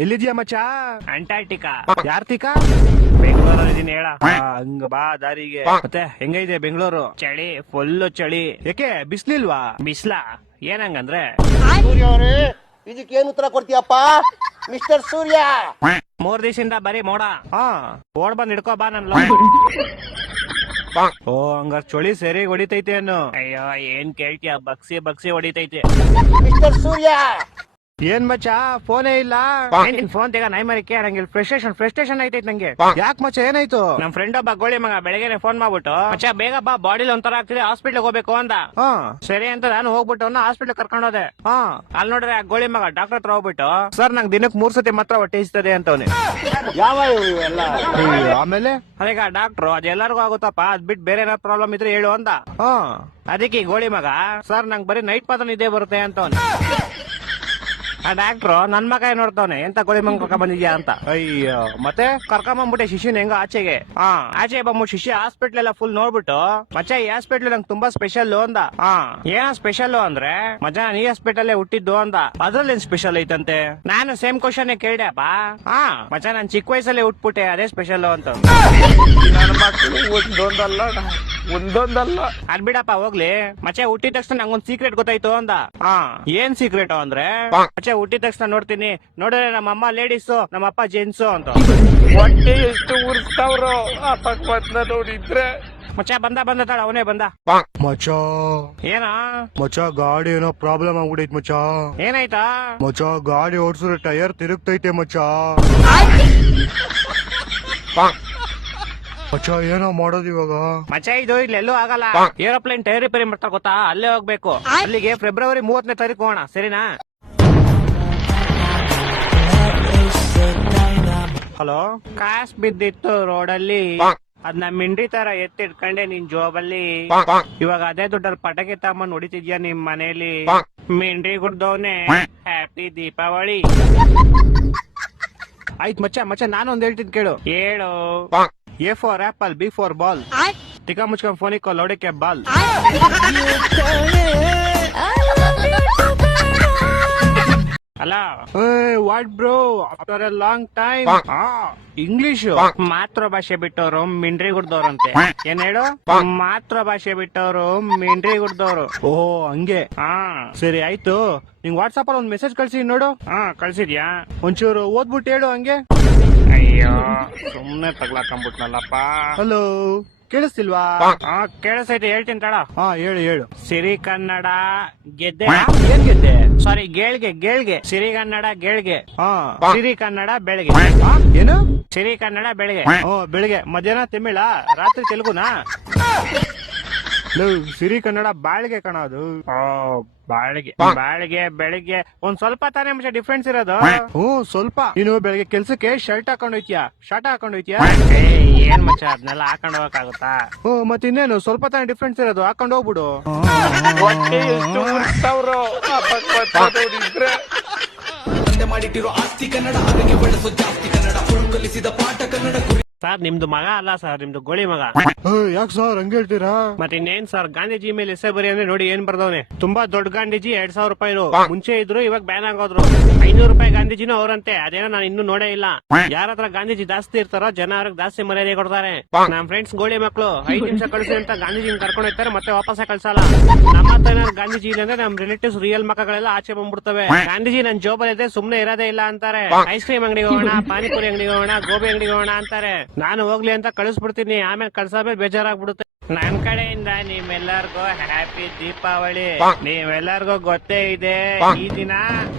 ಎಲ್ಲಿದ್ಯಾ ಮಚ್ಚ? ಅಂಟಾರ್ಟಿಕಾ. ಯಾರ್ತಿಕಾ? ಬೆಂಗಳೂರಲ್ಲಿ ಇದೀನಿ ಹೇಳ. ಹಂಗ ಬಾ ದಾರಿಗೆ. ಮತ್ತೆ ಹೆಂಗೈತೆ ಬೆಂಗಳೂರು? ಚಳಿ, ಫುಲ್ ಚಳಿ. ಯಾಕೆ ಬಿಸ್ಲಿಲ್ವಾ? ಬಿಸ್ಲಾ? ಏನಂಗಂದ್ರೆ ಸೂರ್ಯ ಅವರೇ, ಇದಕ್ಕೇನು ಉತ್ತರ ಕೊಡ್ತೀಯಪ್ಪ ಮಿಸ್ಟರ್ ಸೂರ್ಯ? 3 ದಿವಸದಿಂದ ಬರೀ ಮೋಡ. ಹಾ, ಓಡ್ ಬಂದ್ ಹಿಡ್ಕೋ ಬಾ ನನ್ ಓ ಹಂಗಾರ್ ಚಳಿ ಸರಿ ಹೊಡಿತೈತೆ ಅನ್ನು. ಅಯ್ಯೋ ಏನ್ ಕೇಳ್ತೀಯ, ಬಗ್ಸಿ ಬಗ್ಸಿ ಹೊಡಿತೈತೆ. ಮಿಸ್ಟರ್ ಸೂರ್ಯ, ಏನ್ ಮಚ್ಚ ಫೋನೇ ಇಲ್ಲ? ನಿನ್ ಫೋನ್ ತೆಗ ನಾಯಿ ಮರಿಕೆ. ನಂಗೆ ಫ್ರಸ್ಟ್ರೇಷನ್ ಐತೈತೆ ನಂಗೆ. ಯಾಕ್ ಮಚ್ಚ ಏನಾಯ್ತು? ನಮ್ ಫ್ರೆಂಡ್ ಒಬ್ಬ ಗೋಳಿ ಮಗ ಬೆಳಗ್ಗೆನೆ ಫೋನ್ ಮಾಡ್ಬಿಟ್ಟು, ಮಚ್ಚ ಬೇಗ ಬಾ, ಬಾಡಿಲಿ ಒಂಥರ ಆಗ್ತಿದೆ, ಹಾಸ್ಪಿಟ್ಲ್ ಹೋಗ್ಬೇಕು ಅಂದ. ಹಾ ಸರಿ ಅಂತ ನಾನು ಹೋಗ್ಬಿಟ್ಟು ಹಾಸ್ಪಿಟ್ಲ್ ಕರ್ಕೊಂಡು ಹೋದೆ. ಹಾ, ಅಲ್ಲಿ ನೋಡ್ರೆ ಆ ಗೋಳಿ ಮಗ ಡಾಕ್ಟರ್ ಹತ್ರ ಹೋಗ್ಬಿಟ್ಟು, ಸರ್ ನಂಗೆ ದಿನಕ್ಕೆ 3 ಸತಿ ಮಾತ್ರ ಹೊಟ್ಟೆ ಇಸ್ತದೆ ಅಂತವನೆ. ಯಾವ ಇವೆಲ್ಲ? ಆಮೇಲೆ ಅದೀಗ ಡಾಕ್ಟ್ರು ಅದೆಲ್ಲರಿಗೂ ಆಗುತ್ತಪ್ಪ, ಅದ್ ಬಿಟ್ಟು ಬೇರೆ ಏನಾದ್ರು ಪ್ರಾಬ್ಲಮ್ ಇದ್ರೆ ಹೇಳು ಅಂದ. ಹಾ, ಅದಕ್ಕೆ ಈ ಗೋಳಿ ಮಗ, ಸರ್ ನಂಗೆ ಬರೀ ನೈಟ್ ಮಾತ್ರ ನಿದ್ದೆ ಬರುತ್ತೆ ಅಂತವನೆ. ಆ ಡಾಕ್ಟ್ರು ನನ್ ಮಗ ನೋಡ್ತಾವನೆ, ಎಂತ ಗೋಳಿ ಮಗ ಕರ್ಕೊಂಡ್ ಬಂದಿದ್ಯಾ ಅಂತ. ಅಯ್ಯೋ ಮತ್ತೆ ಕರ್ಕೊಂಬಂದ್ಬಿಟ್ಟೆ ಶಿಷ್ಯನ ಹೆಂಗ ಆಚೆಗೆ. ಆಚೆ ಬಂದ್ಬಿಟ್ಟು ಶಿಷ್ಯ ಹಾಸ್ಪಿಟ್ಲ್ ಎಲ್ಲ ಫುಲ್ ನೋಡ್ಬಿಟ್ಟು, ಮಚ್ಚ ಈ ಹಾಸ್ಪಿಟ್ಲ್ ನಂಗೆ ತುಂಬಾ ಸ್ಪೆಷಲ್ ಅಂದ. ಏನ ಸ್ಪೆಷಲ್ ಅಂದ್ರೆ, ಮಚ್ಚ ನಾನು ಈ ಹಾಸ್ಪಿಟಲ್ ಹುಟ್ಟಿದ್ದು ಅಂದ. ಅದ್ರಲ್ಲಿ ಏನ್ ಸ್ಪೆಷಲ್ ಐತಂತೆ? ನಾನು ಸೇಮ್ ಕ್ವಶನ್ ಕೇಳ್ದೆಪ್ಪ. ಮಚ್ಚ ನಾನ್ ಚಿಕ್ಕ ವಯಸ್ಸಲ್ಲೇ ಹುಟ್ಬಿಟ್ಟೆ, ಅದೇ ಸ್ಪೆಷಲ್ ಅಂತ. ನನ್ನ ಮಕ್ಕಳು ಒಂದೊಂದಲ್ಲ. ಅದ್ ಬಿಡಪ್ಪ ಹೋಗ್ಲಿ. ಮಚ್ಚ ಹುಟ್ಟಿದ ತಕ್ಷಣ ನಂಗೊಂದ್ ಸೀಕ್ರೆಟ್ ಗೊತ್ತಾಯ್ತು ಅಂದ. ಏನ್ ಸೀಕ್ರೆಟ್ ಅಂದ್ರೆ, ಮಚ್ಚ ಹುಟ್ಟಿದ ತಕ್ಷಣ ನೋಡ್ತೀನಿ, ನೋಡಿದ್ರೆ ನಮ್ಮ ಅಮ್ಮ ಲೇಡೀಸು, ನಮ್ಮ ಅಪ್ಪ ಜೆಂಟ್ಸು ಅಂತ. ಹೊಟ್ಟೆ ಎಷ್ಟು ಉರ್ಸ್ತಾವ್ರೋ ಆ ಪಕ್ವತ್ನ ನೋಡಿದ್ರೆ. ಮಚ್ಚ ಬಂದ ತಾಳ, ಅವನೇ ಬಂದ. ಮಚ್ಚ ಏನ ಮಚ್ಚ ಗಾಡಿ ಏನೋ ಪ್ರಾಬ್ಲಮ್ ಆಗ್ಬಿಡೈತ್ ಮಚ್ಚ. ಏನಾಯ್ತಾ? ಮಚ್ಚ ಗಾಡಿ ಓಡಿಸಿದ್ರೆ ಟೈರ್ ತಿರುಗ್ತೈತೆ ಮಚ್ಚ. ಮಚ್ಚ ಏನೋ ಮಾಡೋದು ಇವಾಗ? ಮಚ್ಚ ಇದು ಇಲ್ಲೆಲ್ಲೂ ಆಗಲ್ಲ. ಏರೋಪ್ಲೇನ್ ಟೈರ್ ರಿಪೇರಿ ಮಾಡ್ತಾರೆ ಗೊತ್ತಾ, ಅಲ್ಲೇ ಹೋಗ್ಬೇಕು. ಅಲ್ಲಿಗೆ ಫೆಬ್ರವರಿ 30ನೇ ತಾರೀಕು ಹೋಗೋಣ, ಸರಿನಾ? ಹಲೋ, ಕಾಸ್ ಬಿದ್ದಿತ್ತು ರೋಡಲ್ಲಿ, ಅದ್ನ ಮಿಂಡ್ರಿ ತರ ಎತ್ತಿಡ್ಕೊಂಡೆ ನಿನ್ ಜೋಬಲ್ಲಿ. ಇವಾಗ ಅದೇ ದುಡ್ಡಲ್ಲಿ ಪಟಾಕಿ ತಗೊಂಡ್ ಹೊಡಿತಿದ್ಯಾ ನಿಮ್ ಮನೇಲಿ. ಮಿಂಡ್ರಿ ಗುಡ್ದವ್ನೆ, ಹ್ಯಾಪಿ ದೀಪಾವಳಿ. ಆಯ್ತ್ ಮಚ್ಚ ಮಚ್ಚ ನಾನೊಂದ್ ಹೇಳ್ತೀನಿ ಕೇಳು. ಹೇಳು. A for apple, B for ball. ತಿಕ್ಕ ಮುಚ್ಕೊಂಡ್ ಫೋನಿಗೆ ಕಾಲ್ ಹೊಡಿಕೆ ಬಾಲ್. ಅಲ್ಲ what bro, after A long time. English ಮಾತೃ ಭಾಷೆ ಬಿಟ್ಟವ್ರು ಮಿಂಡ್ರಿ ಗುಡ್ದವ್ರಂತೆ. ಏನ್ ಹೇಳು? ಮಾತೃ ಭಾಷೆ ಬಿಟ್ಟವ್ರು ಮಿಂಡ್ರಿ ಗುಡ್ದವ್ರು. ಓಹೋ ಹಂಗೆ. ಸರಿ ಆಯ್ತು, ನಿಂಗ್ ವಾಟ್ಸಾಪ್ ಅಲ್ಲಿ ಒಂದ್ ಮೆಸೇಜ್ ಕಳ್ಸಿ ನೋಡು. ಕಳ್ಸಿದ್ಯಾ? ಒಂಚೂರು ಓದ್ಬಿಟ್ಟು ಹೇಳು ಹಂಗೆ. ಅಯ್ಯೋ ಸುಮ್ನೆ ತಗ್ಲಾಕೊಂಡ್ಬಿಟ್ನಲ್ಲಪ್ಪ. ಹಲೋ, ಕೇಳಿಸ್ತಿಲ್ವಾ? ಕೇಳಿಸೈತೆ, ಹೇಳ್ತೀನಿ ತಡ. ಹೇಳು. ಸಿರಿ ಕನ್ನಡ ಗೆದ್ದೆ. ಏನ್ ಗೆದ್ದೆ? ಸಾರಿ, ಗೇಳ್ಗೆ. ಸಿರಿ ಕನ್ನಡ ಗೇಳ್ಗೆ. ಸಿರಿ ಕನ್ನಡ ಬೆಳಗ್ಗೆ. ಏನು? ಸಿರಿ ಕನ್ನಡ ಬೆಳಗ್ಗೆ. ಬೆಳಿಗ್ಗೆ. ಮಧ್ಯಾಹ್ನ ತಮಿಳ, ರಾತ್ರಿ ತೆಲುಗುನಾ? ಸಿರಿ ಕನ್ನಡ ಬಾಳ್ಗೆ ಕಣ ಅದು. ಬಾಳಿಗೆ ಬೆಳಿಗ್ಗೆ ಒಂದ್ ಸ್ವಲ್ಪ ತಾನೇ ಮಚ್ಚ ಡಿಫ್ರೆನ್ಸ್ ಇರೋದು. ಸ್ವಲ್ಪ. ನೀನು ಬೆಳಿಗ್ಗೆ ಕೆಲ್ಸಕ್ಕೆ ಶರ್ಟ್ ಹಾಕೊಂಡ್ ಹೋಯ್ತಿಯಾ, ಶಾರ್ಟ್ ಹಾಕೊಂಡ್ ಹೋಯ್ತಿಯಾ? ಏನ್ ಮಚ್ಚ ಅದನ್ನೆಲ್ಲ ಹಾಕೊಂಡ್ ಹೋಗಕ್ಕಾಗುತ್ತಾ? ಮತ್ ಇನ್ನೇನು ಸ್ವಲ್ಪ ತಾನೇ ಡಿಫ್ರೆನ್ಸ್ ಇರೋದು, ಹಾಕೊಂಡ್ ಹೋಗ್ಬಿಡು. ಮಾಡಿಟ್ಟಿರೋ ಆಸ್ತಿ ಕನ್ನಡ, ಅದಕ್ಕೆ ಬಳಸೋ ಜಾಸ್ತಿ ಕನ್ನಡ, ಕಲಿಸಿದ ಪಾಠ ಕನ್ನಡ. ಸರ್ ನಿಮ್ದು ಮಗ ಅಲ್ಲ ಸರ್, ನಿಮ್ದು ಗೋಳಿ ಮಗ. ಯಾಕೆ ಸರ್ ಹಂಗ ಹೇಳ್ತೀರಾ? ಮತ್ತೆ ಇನ್ನೇನ್ ಸರ್, ಗಾಂಧೀಜಿ ಮೇಲೆ ಎಸೆ ಬರಿ ಅಂದ್ರೆ ನೋಡಿ ಏನ್ ಬರ್ದವನೆ. ತುಂಬಾ ದೊಡ್ಡ ಗಾಂಧೀಜಿ 2000 ರೂಪಾಯಿ ಮುಂಚೆ ಇದ್ರು, ಇವಾಗ ಬ್ಯಾನ್ ಆಗೋದ್ರು. 500 ರೂಪಾಯಿ ಗಾಂಧೀಜಿನೂ ಅವ್ರಂತೆ. ಅದೇನೋ ನಾನು ಇನ್ನೂ ನೋಡೇ ಇಲ್ಲ. ಯಾರ ಹತ್ರ ಗಾಂಧೀಜಿ ಜಾಸ್ತಿ ಇರ್ತಾರೋ ಜನ ಅವ್ರಿಗೆ ಜಾಸ್ತಿ ಮರ್ಯಾದೆ ಕೊಡ್ತಾರೆ. ನಮ್ ಫ್ರೆಂಡ್ಸ್ ಗೋಳಿ ಮಕ್ಳು 5 ನಿಮಿಷ ಕಳ್ಸಿ ಅಂತ ಗಾಂಧೀಜಿನ ಕರ್ಕೊಂಡು ಹೋಗ್ತಾರೆ, ಮತ್ತೆ ವಾಪಸ್ ಕಳ್ಸಲ್ಲ. ನಮ್ಮ ಹತ್ರ ಏನಾದ್ರು ಗಾಂಧೀಜಿ ಇಲ್ಲ ಅಂದ್ರೆ ನಮ್ ರಿಲೇಟಿವ್ಸ್ ರಿಯಲ್ ಮಕ್ಕಳೆಲ್ಲ ಆಚೆ ಬಂದ್ಬಿಡ್ತವೆ. ಗಾಂಧೀಜಿ ನನ್ ಜೋಬಲ್ ಇದ್ರೆ ಸುಮ್ನೆ ಇರೋದೇ ಇಲ್ಲ ಅಂತಾರೆ. ಐಸ್ ಕ್ರೀಮ್ ಅಂಗಡಿಗೆ ಹೋಗೋಣ, ಪಾನಿಪುರಿ ಅಂಗಡಿಗೆ ಹೋಗೋಣ, ಗೋಬಿ ಅಂಗಡಿಗೆ ಹೋಗೋಣ ಅಂತಾರೆ. ನಾನು ಹೋಗ್ಲಿ ಅಂತ ಕಳಿಸ್ಬಿಡ್ತೀನಿ, ಆಮೇಲೆ ಕಳ್ಸೋದೇ ಬೇಜಾರಾಗ್ಬಿಡುತ್ತೆ. ನನ್ ಕಡೆಯಿಂದ ನಿಮ್ಮೆಲ್ಲರಿಗೂ ಹ್ಯಾಪಿ ದೀಪಾವಳಿ. ನೀವೆಲ್ಲರಿಗೂ ಗೊತ್ತೇ ಇದೆ, ಈ ದಿನ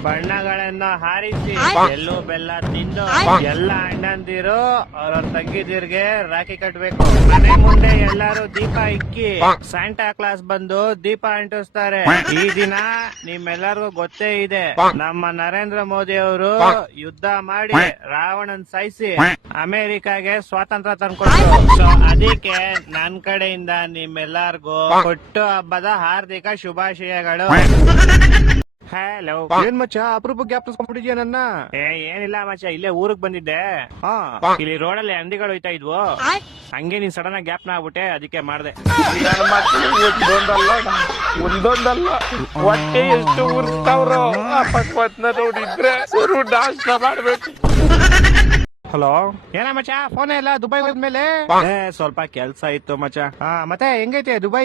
ಬಣ್ಣಗಳನ್ನು ಹಾರಿಸಿ ಎಲ್ಲೂ ಬೆಲ್ಲ ತಿಂದು ಎಲ್ಲ ಅಣ್ಣಂದಿರು ಅವ್ರ ತಂಗಿದಿರ್ಗೆ ರಾಖಿ ಕಟ್ಬೇಕು. ಮನೆ ಮುಂದೆ ಎಲ್ಲಾರು ದೀಪ ಇಕ್ಕಿ ಸ್ಯಾಂಟಾ ಕ್ಲಾಸ್ ಬಂದು ದೀಪ ಅಂಟಿಸ್ತಾರೆ. ಈ ದಿನ ನಿಮ್ಮೆಲ್ಲರಿಗೂ ಗೊತ್ತೇ ಇದೆ, ನಮ್ಮ ನರೇಂದ್ರ ಮೋದಿ ಅವರು ಯುದ್ಧ ಮಾಡಿ ರಾವಣನ್ ಸಾಯಿಸಿ ಅಮೆರಿಕಾಗೆ ಸ್ವಾತಂತ್ರ್ಯ ತಂದ್ಕೊಟ್ರು. ಸೊ ಅದಕ್ಕೆ ನನ್ ಕಡೆಯಿಂದ ನಿಮ್ಮೆಲ್ಲರಿಗೂ ಹುಟ್ಟು ಹಬ್ಬದ ಹಾರ್ದಿಕ ಶುಭಾಶಯಗಳು. ಹಲೋ. ಏನ್ ಮಚ್ಚ ಅಪರೂಪ ಜ್ಞಾಪಿಸ್ಕೊಂಡ್ಬಿಟ್ಟಿದ್ಯಾ ನನ್ನ? ಏನಿಲ್ಲ ಮಚ್ಚ, ಇಲ್ಲೇ ಊರಿಗೆ ಬಂದಿದ್ದೆ. ಹಾ ಇಲ್ಲಿ ರೋಡಲ್ಲಿ ಹಂದಿಗಳು ಹೋಯ್ತಾ ಇದ್ವು, ಹಂಗೆ ನೀನ್ ಸಡನ್ ಆಗಿ ಗ್ಯಾಪ್ನ ಆಗ್ಬಿಟ್ಟೆ, ಅದಕ್ಕೆ ಮಾಡ್ದೆ. ಒಂದೊಂದಲ್ಲ ಹೊಟ್ಟೆ ಎಷ್ಟು ಉರ್ತಾವ್ರೋ ಅಕಸ್ಮಾತ್ನ ನೋಡಿದ್ರೆ ನಾಷ್ಟ ಮಾಡ್ಬೇಕು. ಹಲೋ ಏನ ಮಚ್ಚ ಫೋನೇ ಇಲ್ಲ ದುಬೈ ಹೋದ್ಮೇಲೆ? ಸ್ವಲ್ಪ ಕೆಲ್ಸ ಇತ್ತು ಮಚ್ಚ. ಮತ್ತೆ ಹೆಂಗೈತೆ ದುಬೈ?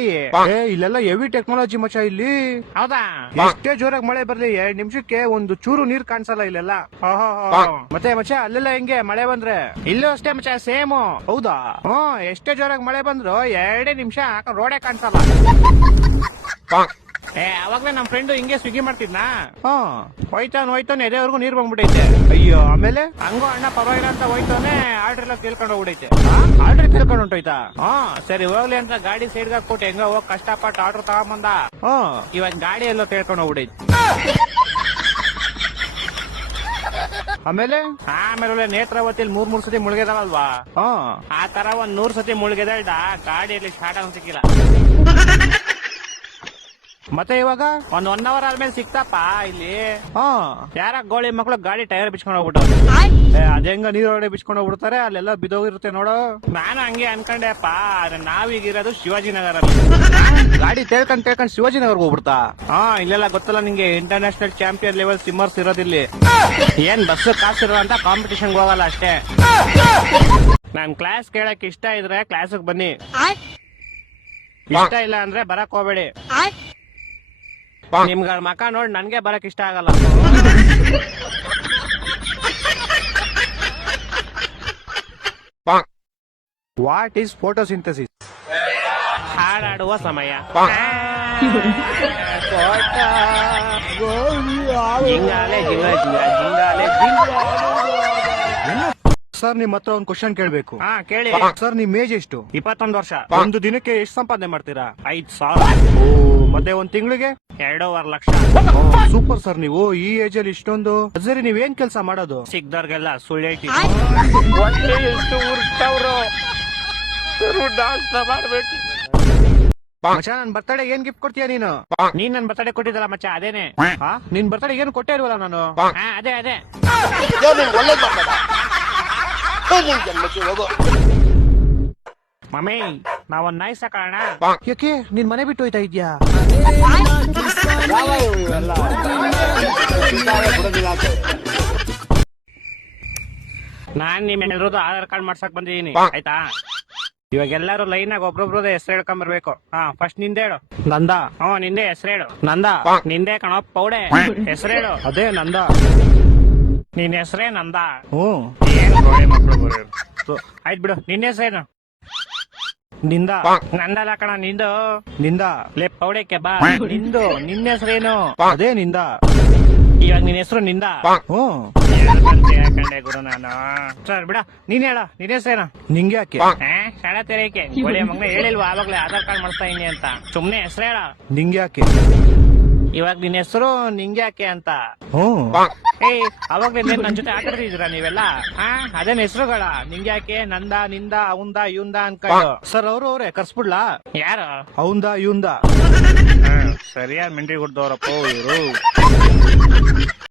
ಇಲ್ಲೆಲ್ಲ ಹೆವಿ ಟೆಕ್ನಾಲಜಿ ಮಚ್ಚ. ಇಲ್ಲಿ ಹೌದಾ? ಎಷ್ಟೇ ಜೋರಾಗಿ ಮಳೆ ಬರ್ಲಿ 2 ನಿಮಿಷಕ್ಕೆ ಒಂದು ಚೂರು ನೀರ್ ಕಾಣಿಸಲ್ಲ ಇಲ್ಲೆಲ್ಲ. ಮತ್ತೆ ಮಚ್ಚ ಅಲ್ಲೆಲ್ಲ ಹೆಂಗೆ ಮಳೆ ಬಂದ್ರೆ? ಇಲ್ಲೂ ಅಷ್ಟೇ ಮಚ್ಚ, ಸೇಮು. ಹೌದಾ? ಎಷ್ಟೇ ಜೋರಾಗಿ ಮಳೆ ಬಂದ್ರು 2 ನಿಮಿಷ ರೋಡೇ ಕಾಣಿಸಲ್ಲ. ಅವಾಗ್ಲೇ ನಮ್ ಫ್ರೆಂಡ್ ಹಿಂಗೆ ಸ್ವಿಗ್ಗಿ ಮಾಡ್ತಿದ್ನಾ, ಹೋಯ್ತಾನೆ ಎದೆವರೆಗೂ ನೀರ್ ಬಂದ್ಬಿಟ್ಟೈತೆ. ಅಯ್ಯೋ ಆಮೇಲೆ ಹಂಗೋ ಅಣ್ಣ ಪರವಾಗಿಲ್ಲ ಅಂತ ಹೋಯ್ತಾನೆ, ಆರ್ಡರ್ ಎಲ್ಲ ತಿಳ್ಕೊಂಡು ಹೋಗ್ಬಿಡೈತೆ. ಆರ್ಡರ್ ತಿಳ್ಕೊಂಡು ಹೊಂಟೋಯ್ತಾ? ಸರಿ ಹೋಗ್ಲಿ ಅಂತ ಗಾಡಿ ಸೈಡ್ ಹಾಕ್ಬಿಟ್ಟು ಹೆಂಗ ಹೋಗ್ ಕಷ್ಟಪಟ್ಟು ಆರ್ಡರ್ ತಗೊಂಬಂದ. ಇವಾಗ ಗಾಡಿ ಎಲ್ಲ ತಿಳ್ಕೊಂಡು ಹೋಗ್ಬಿಡೈತೆ. ಆಮೇಲೆ ನೇತ್ರಾವತಿಯಲ್ಲಿ 3 ಸತಿ ಮುಳುಗಿದಾವಲ್ವಾ, ಆ ತರ 100 ಸತಿ ಮುಳುಗಿದ ಗಾಡಿಯಲ್ಲಿ ಸ್ಟಾರ್ಟ್ ಆಗ ಸಿಕ್ಕಿಲ್ಲ. ಮತ್ತೆ ಇವಾಗ ಒಂದ್ 1 ಅವರ್ ಆದ್ಮೇಲೆ ಸಿಕ್ತಪ್ಪ ಇಲ್ಲಿ. ಯಾರ ಗೋಳಿ ಮಕ್ಳು ಗಾಡಿ ಟೈರ್ ಬಿಚ್ಕೊಂಡು ಹೋಗ್ಬಿಟ್ಟು. ಅದೇಂಗ ನೀರೊಳಗಡೆ ಬಿಚ್ಕೊಂಡು ಹೋಗ್ಬಿಡ್ತಾರೆ, ಅಲ್ಲೆಲ್ಲ ಬಿದೋಗಿರುತ್ತೆ ನೋಡು. ನಾನು ಹಂಗೆ ಅನ್ಕೊಂಡೆಪ್ಪ, ಆದ್ರೆ ನಾವೀಗಿರೋದು ಶಿವಾಜಿನಗರಲ್ಲಿ. ಗಾಡಿ ತೇಳ್ಕೊಂಡ್ ಶಿವಾಜಿನಗರ್ಗೆ ಹೋಗ್ಬಿಡ್ತಾ? ಇಲ್ಲೆಲ್ಲ ಗೊತ್ತಲ್ಲ ನಿಂಗೆ, ಇಂಟರ್ನ್ಯಾಷನಲ್ ಚಾಂಪಿಯನ್ ಲೆವೆಲ್ ಸಿಮ್ಮರ್ಸ್ ಇರೋದಿಲ್ಲಿ. ಏನ್ ಬಸ್ ಕಾಸಿರೋ ಅಂತ ಕಾಂಪಿಟಿಷನ್ ಹೋಗಲ್ಲ ಅಷ್ಟೇ. ನಾನ್ ಕ್ಲಾಸ್ ಕೇಳಕ್ ಇಷ್ಟ ಇದ್ರೆ ಕ್ಲಾಸಿಗೆ ಬನ್ನಿ, ಇಷ್ಟ ಇಲ್ಲ ಅಂದ್ರೆ ಬರಕ್ ಹೋಗ್ಬೇಡಿ. ನಿಮ್ಗಳ ಮಕ ನೋಡಿ ನನ್ಗೆ ಬರಕ್ ಇಷ್ಟ ಆಗಲ್ಲ. What is photosynthesis? ಹಾಡಾಡುವ ಸಮಯ. ಜಿಂಗಾಲೆ ಜಿಂಗ ಜಿಂಗ ಜಿಂಗಾಲೆ ಸರ್ ನಿಮ್ ಹತ್ರ ಒಂದು ಕ್ವಶನ್ ಕೇಳ್ಬೇಕು. ಕೇಳಿ. ಸರ್ ನಿಮ್ ಏಜ್ ಎಷ್ಟು? 21 ವರ್ಷ. ಒಂದು ದಿನಕ್ಕೆ ಎಷ್ಟು ಸಂಪಾದನೆ ಮಾಡ್ತೀರಾ? 5,000. ಮತ್ತೆ ಒಂದ್ ತಿಂಗಳಿಗೆ 2.5 ಲಕ್ಷ. ಸೂಪರ್ ಸರ್, ನೀವು ಈ ಏಜ್ ಅಲ್ಲಿ ಇಷ್ಟೊಂದು. ಸರಿ ನೀವೇನ್ ಕೆಲಸ ಮಾಡೋದು? ಸಿಕ್ದವ್ರಿಗೆಲ್ಲ ಸುಳ್ಳು ಹೇಳ್ತೀವಿ. ಹೊಟ್ಟೆ ಎಷ್ಟು ಉರ್ತಾವ್ರೋ ನಾಷ್ಟ ಮಾಡ್ಬೇಕು. ಮಚ್ಚ ನನ್ ಬರ್ತಡೆ ಏನ್ ಗಿಫ್ಟ್ ಕೊಡ್ತೀಯ ನೀನು? ನೀನ್ ನನ್ ಬರ್ತಡೆ ಕೊಟ್ಟಿದ್ದಲ್ಲ ಮಚ್ಚ, ಅದೇನೆ. ನಿನ್ ಬರ್ತಡೆ ಏನು ಕೊಟ್ಟೇ ಇಲ್ವಲ್ಲ ನಾನು? ಅದೇ ಒಳ್ಳೇದ್ ಮಾಡ್ಬೇಡ, ನಿನ್ ಜನ್ಮಕ್ಕೆ ಹೋಗು. ಮಮ್ಮಿ ನಾವೊಂದ್ ನಾಯಿ ಸಾಕೋಣ. ಯಾಕೆ ನಿನ್ ಮನೆ ಬಿಟ್ಟು ಹೋಯ್ತಾ ಇದ್ಯಾ? ನಾನ್ ನಿಮ್ ಎಲ್ರದ್ದು ಆಧಾರ್ ಕಾರ್ಡ್ ಮಾಡ್ಸಕ್ ಬಂದಿದೀನಿ, ಆಯ್ತಾ? ಇವಾಗ ಎಲ್ಲಾರು ಲೈನ್ ಆಗಿ ಒಬ್ರೊಬ್ರದ ಹೆಸರು ಹೇಳ್ಕೊಂಡ್ ಬರ್ಬೇಕು. ಫಸ್ಟ್ ನಿಂದೆ ಹೇಳು. ನಂದ. ನಿಂದೆ ಹೆಸರು ಹೇಳು. ನಂದ. ನಿಂದೆ ಕಣೋ ಪೌಡೆ, ಹೆಸರು ಹೇಳು. ಅದೇ ನಂದ. ನಿನ್ ಹೆಸರೇ ನಂದ. ಹ್ಮ್ ಆಯ್ತು ಬಿಡು, ನಿನ್ನ ಹೆಸರೇನು? ನಿಂದ. ನಂದಲ್ಲ ಕಣ, ನಿಂದು. ನಿಂದ. ಲೇ ಪೌಡೆಕ್ಕೆ ಬಾ. ನಿಂದು. ನಿನ್ನ ಹೆಸರೇನು? ಅದೇ ನಿಂದ. ಇವಾಗ ನಿನ್ ಹೆಸರು ನಿಂದ. ಹ್ಮ್ ಯಾಕಂಡೆ ಗುರು ನಾನು. ಸರ್ ಬಿಡ, ನೀನ್ ಹೇಳ, ನಿನ್ ಹೆಸರೇನು? ನಿಂಗೆ ಯಾಕೆ? ಶಾಲಾ ತೆರೆಯಕ್ಕೆ ಒಳ್ಳೆ ಮಗನ ಹೇಳಿಲ್ವಾ ಆವಾಗ್ಲೇ ಆಧಾರ್ ಕಾರ್ಡ್ ಮಾಡ್ತಾ ಇದೀನಿ ಅಂತ? ಸುಮ್ನೆ ಹೆಸರು ಹೇಳ. ನಿಂಗೆ ಯಾಕೆ? ಇವಾಗ ನಿನ್ ಹೆಸರು ನಿಂಗೆ ಯಾಕೆ ಅಂತ? ಹ್ಮ್ ಅವಾಗ್ಲೇ ನನ್ ಜೊತೆ ಆಟಾಡ್ತಿದ್ದೀರಾ ನೀವೆಲ್ಲ? ಅದೇನ್ ಹೆಸರುಗಳ? ನಿಂಗೆ ಯಾಕೆ, ನಂದ, ನಿಂದ, ಅವಂದ, ಇವಂದ ಅನ್ಕೊಂಡು. ಸರ್ ಅವ್ರೇ ಕರ್ಸ್ಬಿಡ್ಲಾ? ಯಾರು? ಅವಂದ ಇವಂದ. ಸರಿಯಾದ ಮೆಂಟ್ರಿ ಕೊಡ್ದವ್ರಪ್ಪ ಇವರು.